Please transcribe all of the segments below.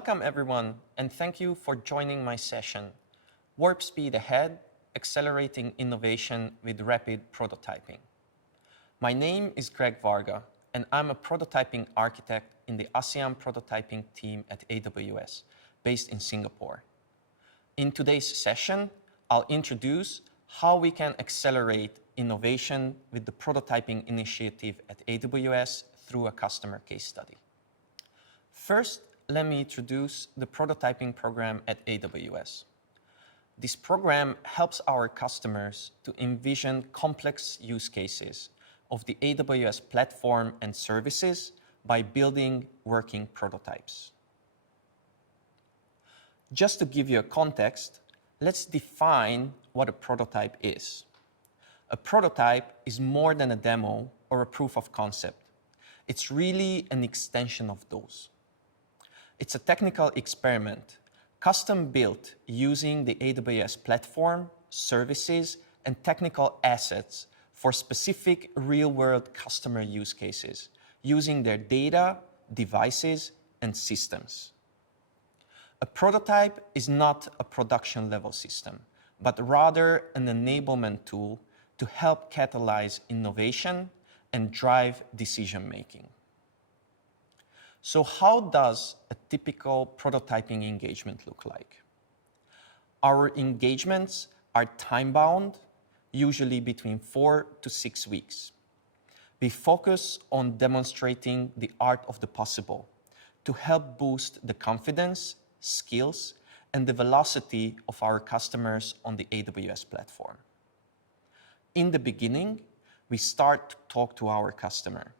Welcome everyone, and thank you for joining my session, Warp Speed Ahead, Accelerating Innovation with Rapid Prototyping. My name is Greg Varga, and I'm a prototyping architect in the ASEAN prototyping team at AWS, based in Singapore. In today's session, I'll introduce how we can accelerate innovation with the prototyping initiative at AWS through a customer case study. First, let me introduce the prototyping program at AWS. This program helps our customers to envision complex use cases of the AWS platform and services by building working prototypes. Just to give you a context, let's define what a prototype is. A prototype is more than a demo or a proof of concept. It's really an extension of those. It's a technical experiment, custom built using the AWS platform, services, and technical assets for specific real-world customer use cases, using their data, devices, and systems. A prototype is not a production-level system, but rather an enablement tool to help catalyze innovation and drive decision-making. So how does a typical prototyping engagement look like? Our engagements are time-bound, usually between 4 to 6 weeks. We focus on demonstrating the art of the possible to help boost the confidence, skills, and the velocity of our customers on the AWS platform. In the beginning, we start to talk to our customer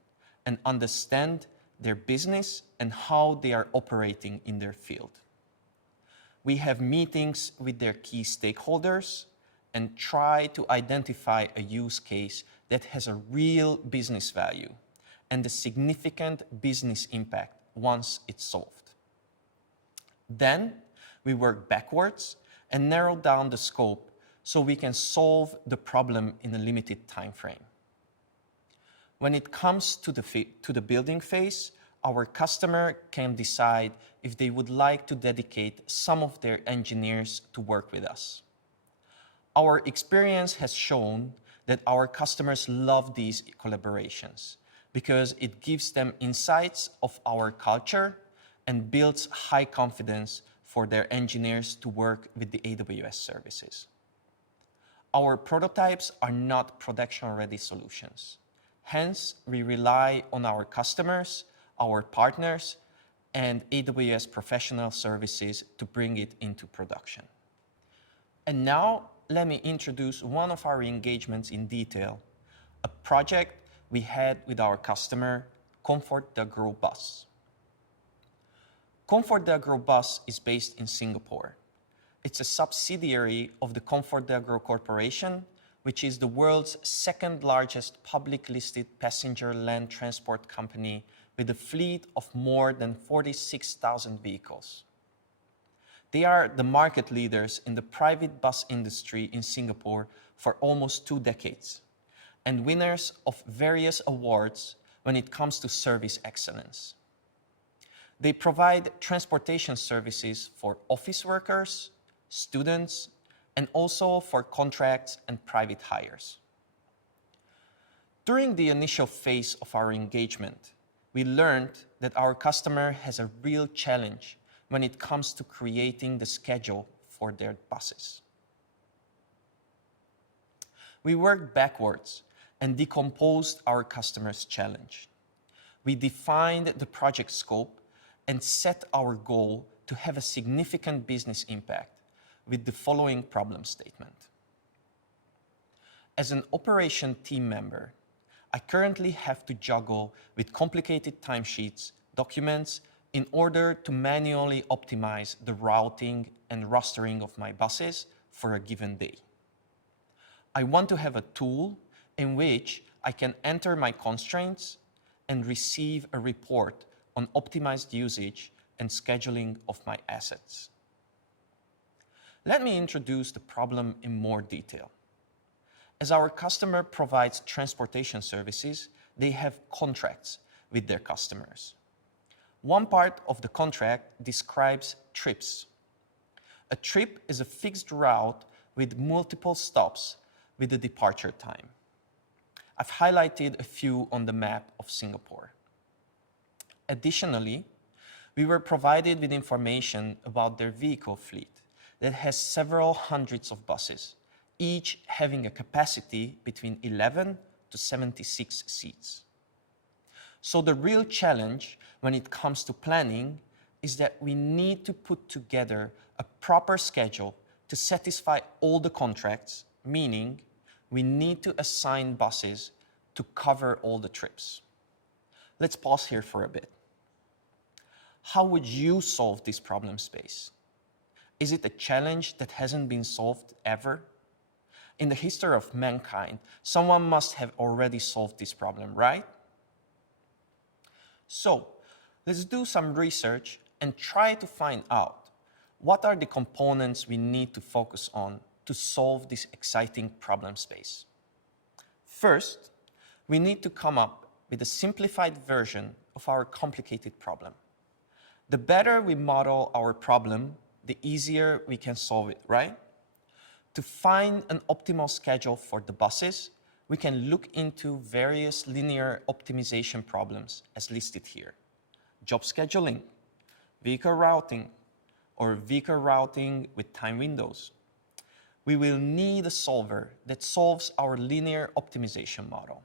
and understand their business and how they are operating in their field. We have meetings with their key stakeholders and try to identify a use case that has a real business value and a significant business impact once it's solved. Then we work backwards and narrow down the scope so we can solve the problem in a limited time frame. When it comes to the building phase, our customer can decide if they would like to dedicate some of their engineers to work with us. Our experience has shown that our customers love these collaborations because it gives them insights of our culture and builds high confidence for their engineers to work with the AWS services. Our prototypes are not production-ready solutions. Hence, we rely on our customers, our partners, and AWS professional services to bring it into production. And now, let me introduce one of our engagements in detail, a project we had with our customer, ComfortDelGro Bus. ComfortDelGro Bus is based in Singapore. It's a subsidiary of the ComfortDelGro Corporation, which is the world's second largest public listed passenger land transport company with a fleet of more than 46,000 vehicles. They are the market leaders in the private bus industry in Singapore for almost 2 decades and winners of various awards when it comes to service excellence. They provide transportation services for office workers, students, and also for contracts and private hires. During the initial phase of our engagement, we learned that our customer has a real challenge when it comes to creating the schedule for their buses. We worked backwards and decomposed our customer's challenge. We defined the project scope and set our goal to have a significant business impact with the following problem statement. As an operation team member, I currently have to juggle with complicated timesheets, documents, in order to manually optimize the routing and rostering of my buses for a given day. I want to have a tool in which I can enter my constraints and receive a report on optimized usage and scheduling of my assets. Let me introduce the problem in more detail. As our customer provides transportation services, they have contracts with their customers. One part of the contract describes trips. A trip is a fixed route with multiple stops with a departure time. I've highlighted a few on the map of Singapore. Additionally, we were provided with information about their vehicle fleet that has several hundreds of buses, each having a capacity between 11 to 76 seats. So the real challenge when it comes to planning is that we need to put together a proper schedule to satisfy all the contracts, meaning we need to assign buses to cover all the trips. Let's pause here for a bit. How would you solve this problem space? Is it a challenge that hasn't been solved ever? In the history of mankind, someone must have already solved this problem, right? So, let's do some research and try to find out what are the components we need to focus on to solve this exciting problem space. First, we need to come up with a simplified version of our complicated problem. The better we model our problem, the easier we can solve it, right? To find an optimal schedule for the buses, we can look into various linear optimization problems as listed here. Job scheduling, vehicle routing, or vehicle routing with time windows. We will need a solver that solves our linear optimization model.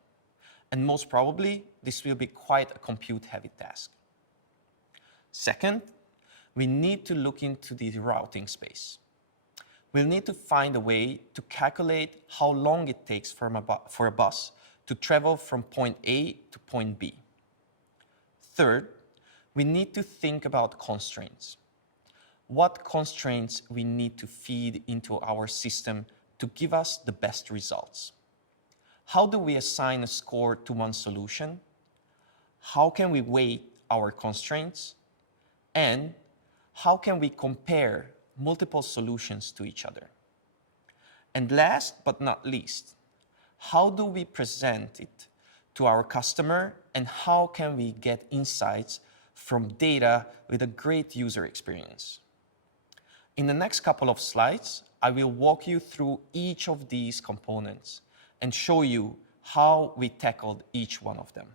And most probably, this will be quite a compute-heavy task. Second, we need to look into the routing space. We'll need to find a way to calculate how long it takes for a bus to travel from point A to point B. Third, we need to think about constraints. What constraints we need to feed into our system to give us the best results. How do we assign a score to one solution? How can we weight our constraints? And how can we compare multiple solutions to each other? And last but not least, how do we present it to our customer, and how can we get insights from data with a great user experience? In the next couple of slides, I will walk you through each of these components and show you how we tackled each one of them.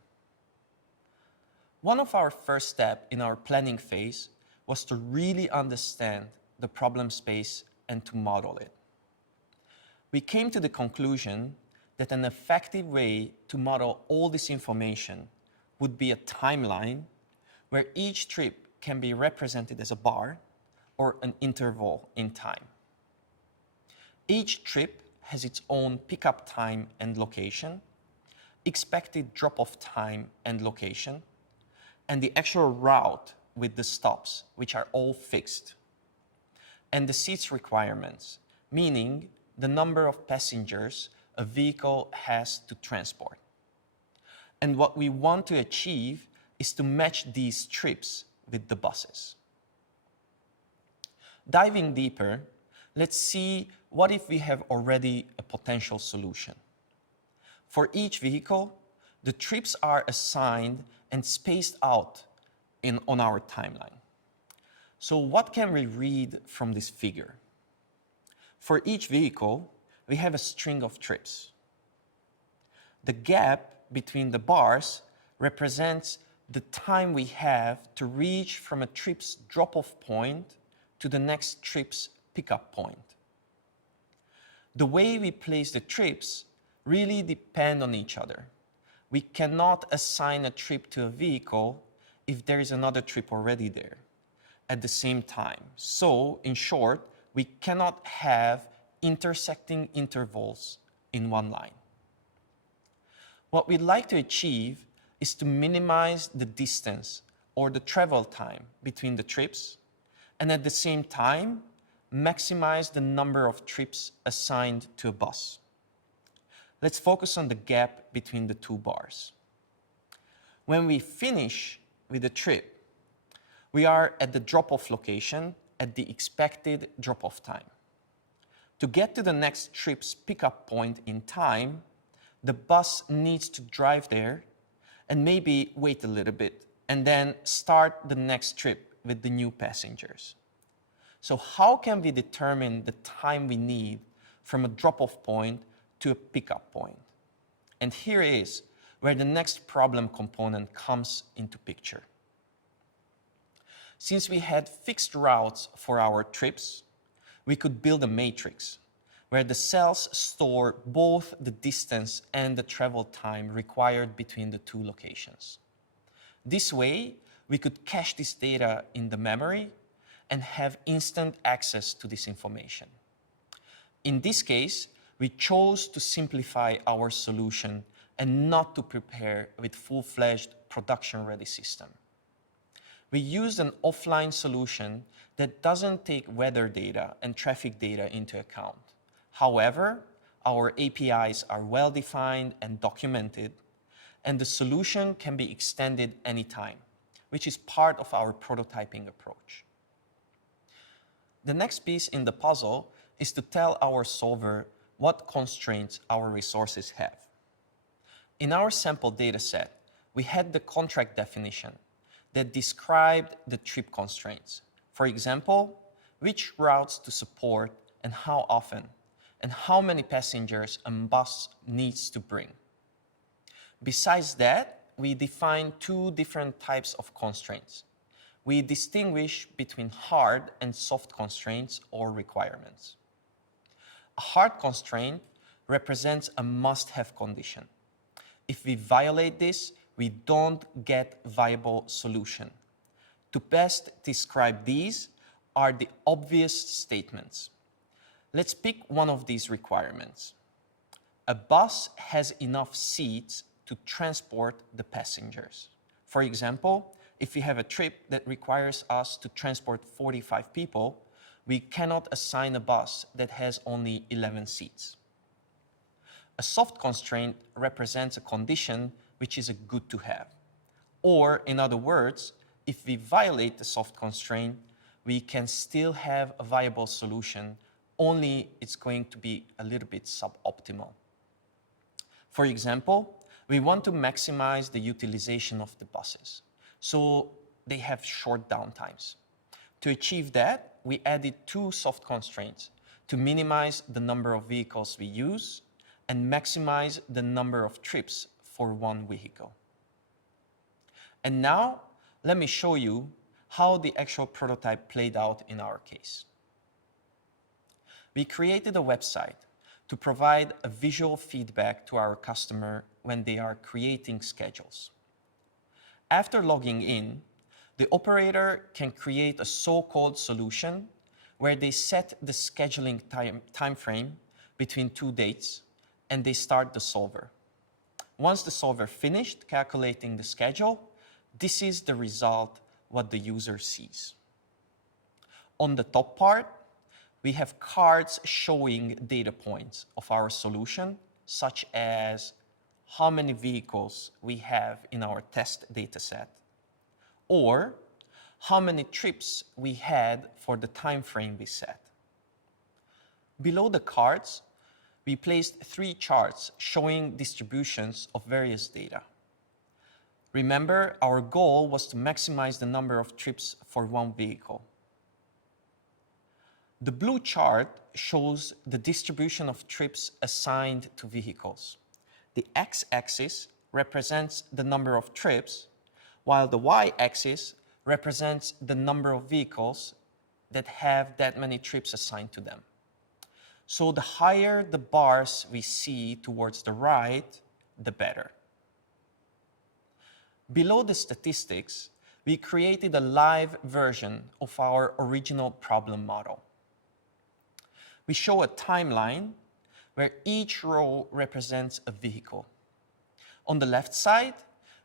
One of our first steps in our planning phase was to really understand the problem space and to model it. We came to the conclusion that an effective way to model all this information would be a timeline where each trip can be represented as a bar or an interval in time. Each trip has its own pickup time and location, expected drop-off time and location, and the actual route with the stops, which are all fixed. And the seats requirements, meaning the number of passengers a vehicle has to transport. And what we want to achieve is to match these trips with the buses. Diving deeper, let's see what if we have already a potential solution. For each vehicle, the trips are assigned and spaced out on our timeline. So what can we read from this figure? For each vehicle, we have a string of trips. The gap between the bars represents the time we have to reach from a trip's drop-off point to the next trip's pickup point. The way we place the trips really depend on each other. We cannot assign a trip to a vehicle if there is another trip already there at the same time. So, in short, we cannot have intersecting intervals in one line. What we'd like to achieve is to minimize the distance or the travel time between the trips, and at the same time, maximize the number of trips assigned to a bus. Let's focus on the gap between the two bars. When we finish with the trip, we are at the drop-off location at the expected drop-off time. To get to the next trip's pickup point in time, the bus needs to drive there and maybe wait a little bit and then start the next trip with the new passengers. So how can we determine the time we need from a drop-off point to a pickup point? And here is where the next problem component comes into picture. Since we had fixed routes for our trips, we could build a matrix where the cells store both the distance and the travel time required between the two locations. This way, we could cache this data in the memory and have instant access to this information. In this case, we chose to simplify our solution and not to prepare with full-fledged production-ready system. We used an offline solution that doesn't take weather data and traffic data into account. However, our APIs are well-defined and documented, and the solution can be extended anytime, which is part of our prototyping approach. The next piece in the puzzle is to tell our solver what constraints our resources have. In our sample dataset, we had the contract definition that described the trip constraints. For example, which routes to support and how often, and how many passengers a bus needs to bring. Besides that, we define two different types of constraints. We distinguish between hard and soft constraints or requirements. A hard constraint represents a must-have condition. If we violate this, we don't get viable solution. To best describe these are the obvious statements. Let's pick one of these requirements. A bus has enough seats to transport the passengers. For example, if we have a trip that requires us to transport 45 people, we cannot assign a bus that has only 11 seats. A soft constraint represents a condition which is a good to have. Or, in other words, if we violate the soft constraint, we can still have a viable solution, only it's going to be a little bit suboptimal. For example, we want to maximize the utilization of the buses, so they have short downtimes. To achieve that, we added two soft constraints to minimize the number of vehicles we use and maximize the number of trips for one vehicle. And now, let me show you how the actual prototype played out in our case. We created a website to provide a visual feedback to our customer when they are creating schedules. After logging in, the operator can create a so-called solution where they set the scheduling time frame between two dates and they start the solver. Once the solver finished calculating the schedule, this is the result what the user sees. On the top part, we have cards showing data points of our solution, such as how many vehicles we have in our test dataset, or how many trips we had for the time frame we set. Below the cards, we placed 3 charts showing distributions of various data. Remember, our goal was to maximize the number of trips for one vehicle. The blue chart shows the distribution of trips assigned to vehicles. The x-axis represents the number of trips, while the y-axis represents the number of vehicles that have that many trips assigned to them. So the higher the bars we see towards the right, the better. Below the statistics, we created a live version of our original problem model. We show a timeline where each row represents a vehicle. On the left side,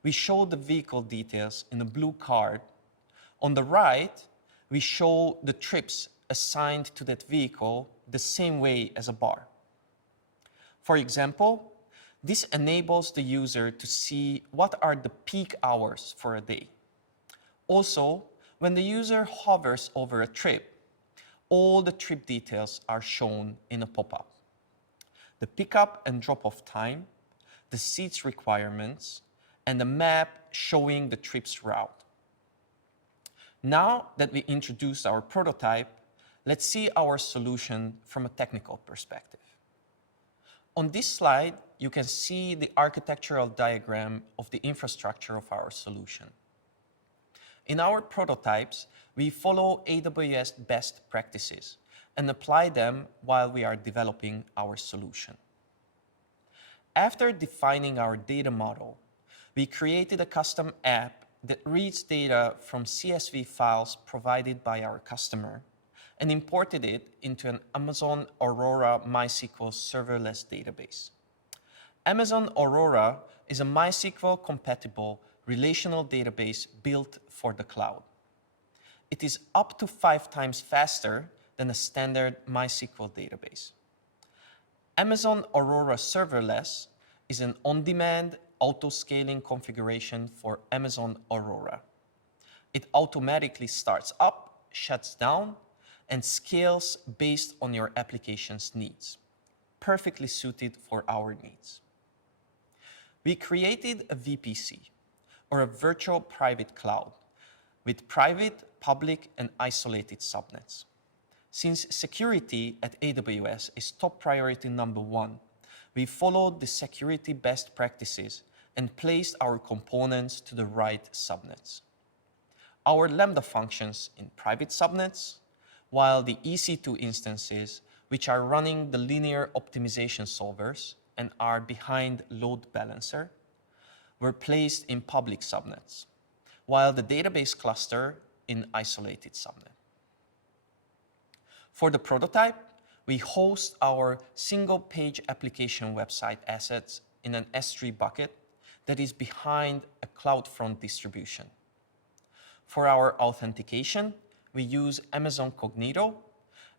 we show the vehicle details in a blue card. On the right, we show the trips assigned to that vehicle the same way as a bar. For example, this enables the user to see what are the peak hours for a day. Also, when the user hovers over a trip, all the trip details are shown in a pop-up. The pickup and drop-off time, the seats requirements, and a map showing the trip's route. Now that we introduced our prototype, let's see our solution from a technical perspective. On this slide, you can see the architectural diagram of the infrastructure of our solution. In our prototypes, we follow AWS best practices and apply them while we are developing our solution. After defining our data model, we created a custom app that reads data from CSV files provided by our customer and imported it into an Amazon Aurora MySQL serverless database. Amazon Aurora is a MySQL-compatible relational database built for the cloud. It is up to 5 times faster than a standard MySQL database. Amazon Aurora Serverless is an on-demand, auto-scaling configuration for Amazon Aurora. It automatically starts up, shuts down, and scales based on your application's needs, perfectly suited for our needs. We created a VPC, or a virtual private cloud, with private, public, and isolated subnets. Since security at AWS is top priority number 1, we followed the security best practices and placed our components to the right subnets. Our Lambda functions in private subnets, while the EC2 instances, which are running the linear optimization solvers and are behind load balancer, were placed in public subnets, while the database cluster in isolated subnet. For the prototype, we host our single-page application website assets in an S3 bucket that is behind a CloudFront distribution. For our authentication, we use Amazon Cognito,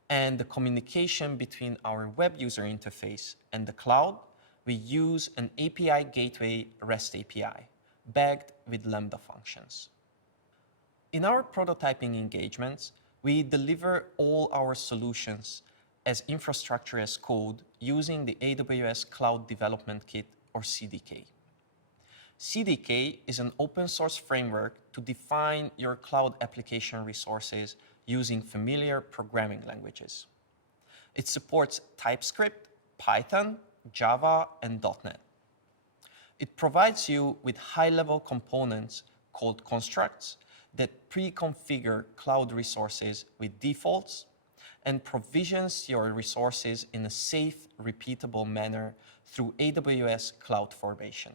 and the communication between our web user interface and the cloud, we use an API gateway REST API, backed with Lambda functions. In our prototyping engagements, we deliver all our solutions as infrastructure as code using the AWS Cloud Development Kit, or CDK. CDK is an open source framework to define your cloud application resources using familiar programming languages. It supports TypeScript, Python, Java, and .NET. It provides you with high-level components called constructs that pre-configure cloud resources with defaults and provisions your resources in a safe, repeatable manner through AWS CloudFormation.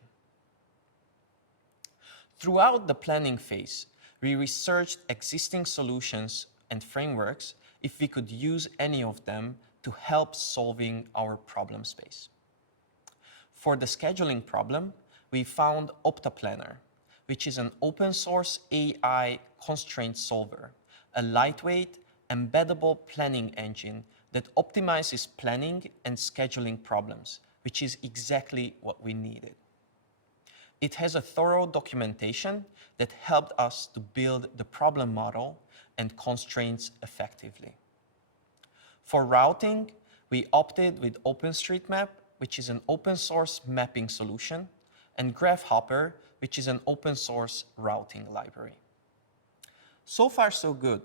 Throughout the planning phase, we researched existing solutions and frameworks if we could use any of them to help solving our problem space. For the scheduling problem, we found OptaPlanner, which is an open source AI constraint solver, a lightweight, embeddable planning engine that optimizes planning and scheduling problems, which is exactly what we needed. It has a thorough documentation that helped us to build the problem model and constraints effectively. For routing, we opted with OpenStreetMap, which is an open source mapping solution, and GraphHopper, which is an open source routing library. So far, so good,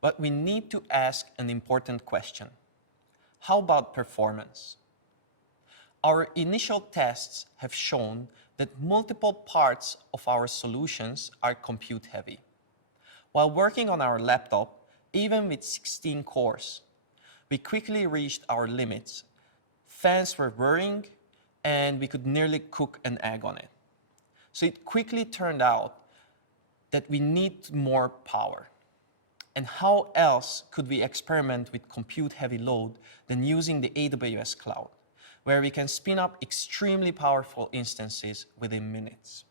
but we need to ask an important question. How about performance? Our initial tests have shown that multiple parts of our solutions are compute heavy. While working on our laptop, even with 16 cores, we quickly reached our limits. Fans were whirring, and we could nearly cook an egg on it. So it quickly turned out that we need more power. And how else could we experiment with compute-heavy load than using the AWS cloud, where we can spin up extremely powerful instances within minutes?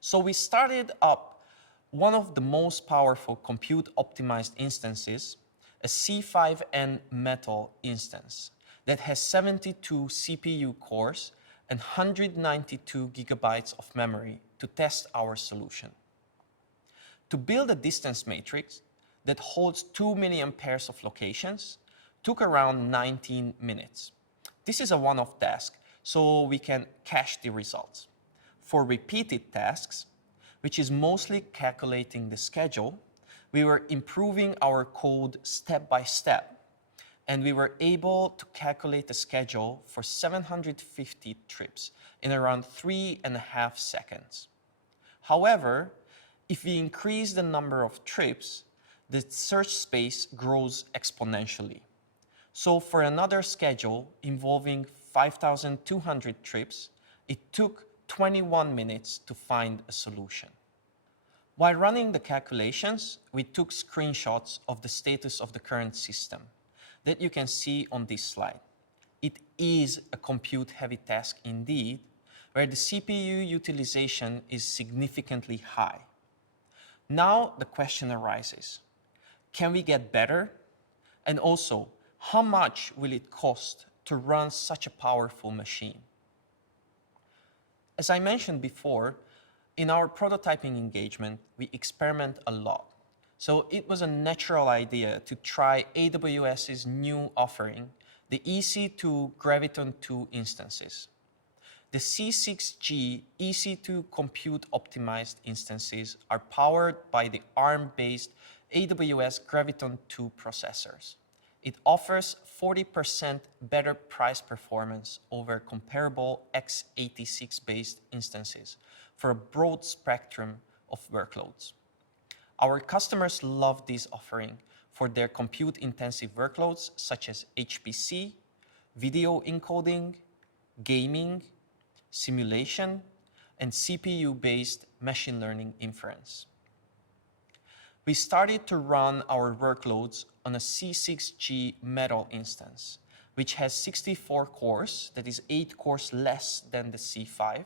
So we started up one of the most powerful compute-optimized instances, a C5N Metal instance that has 72 CPU cores and 192 gigabytes of memory to test our solution. To build a distance matrix that holds 2 million pairs of locations took around 19 minutes. This is a one-off task, so we can cache the results. For repeated tasks, which is mostly calculating the schedule, we were improving our code step by step, and we were able to calculate the schedule for 750 trips in around 3.5 seconds. However, if we increase the number of trips, the search space grows exponentially. So for another schedule involving 5,200 trips, it took 21 minutes to find a solution. While running the calculations, we took screenshots of the status of the current system that you can see on this slide. It is a compute-heavy task indeed, where the CPU utilization is significantly high. Now the question arises, can we get better? And also, how much will it cost to run such a powerful machine? As I mentioned before, in our prototyping engagement, we experiment a lot. So it was a natural idea to try AWS's new offering, the EC2 Gravitron 2 instances. The C6G EC2 compute optimized instances are powered by the ARM-based AWS Gravitron 2 processors. It offers 40% better price performance over comparable x86-based instances for a broad spectrum of workloads. Our customers love this offering for their compute-intensive workloads such as HPC, video encoding, gaming, simulation, and CPU-based machine learning inference. We started to run our workloads on a C6G Metal instance, which has 64 cores, that is 8 cores less than the C5,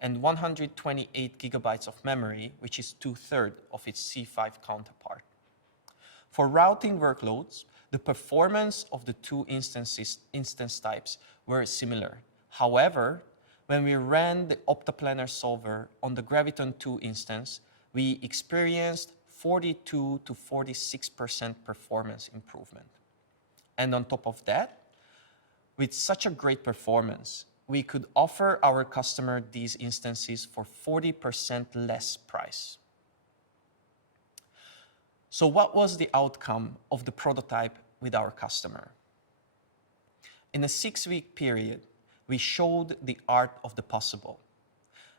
and 128 gigabytes of memory, which is 2/3 of its C5 counterpart. For routing workloads, the performance of the two instance types were similar. However, when we ran the Optiplanner solver on the Gravitron 2 instance, we experienced 42 to 46% performance improvement. And on top of that, with such a great performance, we could offer our customer these instances for 40% less price. So what was the outcome of the prototype with our customer? In a 6-week period, we showed the art of the possible.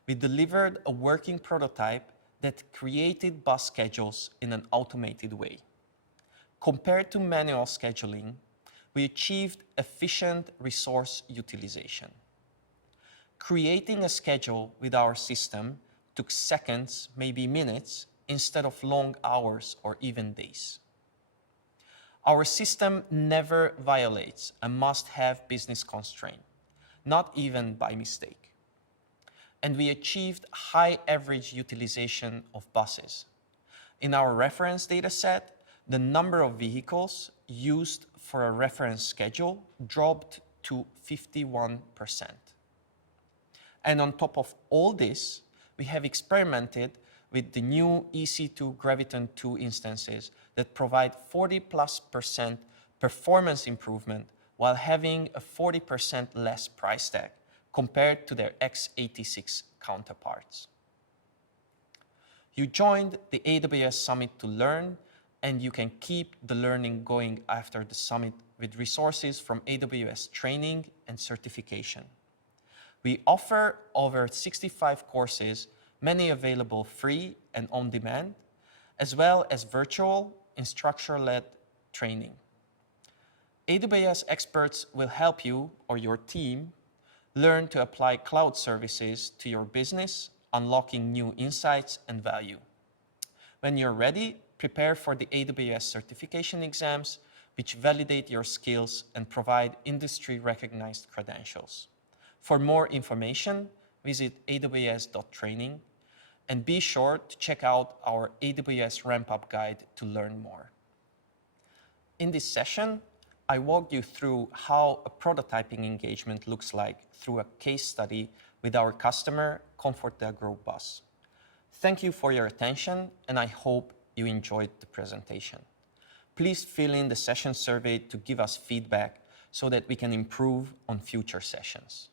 We delivered a working prototype that created bus schedules in an automated way. Compared to manual scheduling, we achieved efficient resource utilization. Creating a schedule with our system took seconds, maybe minutes, instead of long hours or even days. Our system never violates a must-have business constraint, not even by mistake. And we achieved high average utilization of buses. In our reference data set, the number of vehicles used for a reference schedule dropped to 51%. And on top of all this, we have experimented with the new EC2 Gravitron 2 instances that provide 40+% performance improvement while having a 40% less price tag compared to their x86 counterparts. You joined the AWS Summit to learn, and you can keep the learning going after the summit with resources from AWS training and certification. We offer over 65 courses, many available free and on demand, as well as virtual instructor-led training. AWS experts will help you or your team learn to apply cloud services to your business, unlocking new insights and value. When you're ready, prepare for the AWS certification exams, which validate your skills and provide industry-recognized credentials. For more information, visit aws.training and be sure to check out our AWS Ramp-Up Guide to learn more. In this session, I walked you through how a prototyping engagement looks like through a case study with our customer, ComfortDelGro Bus. Thank you for your attention, and I hope you enjoyed the presentation. Please fill in the session survey to give us feedback so that we can improve on future sessions.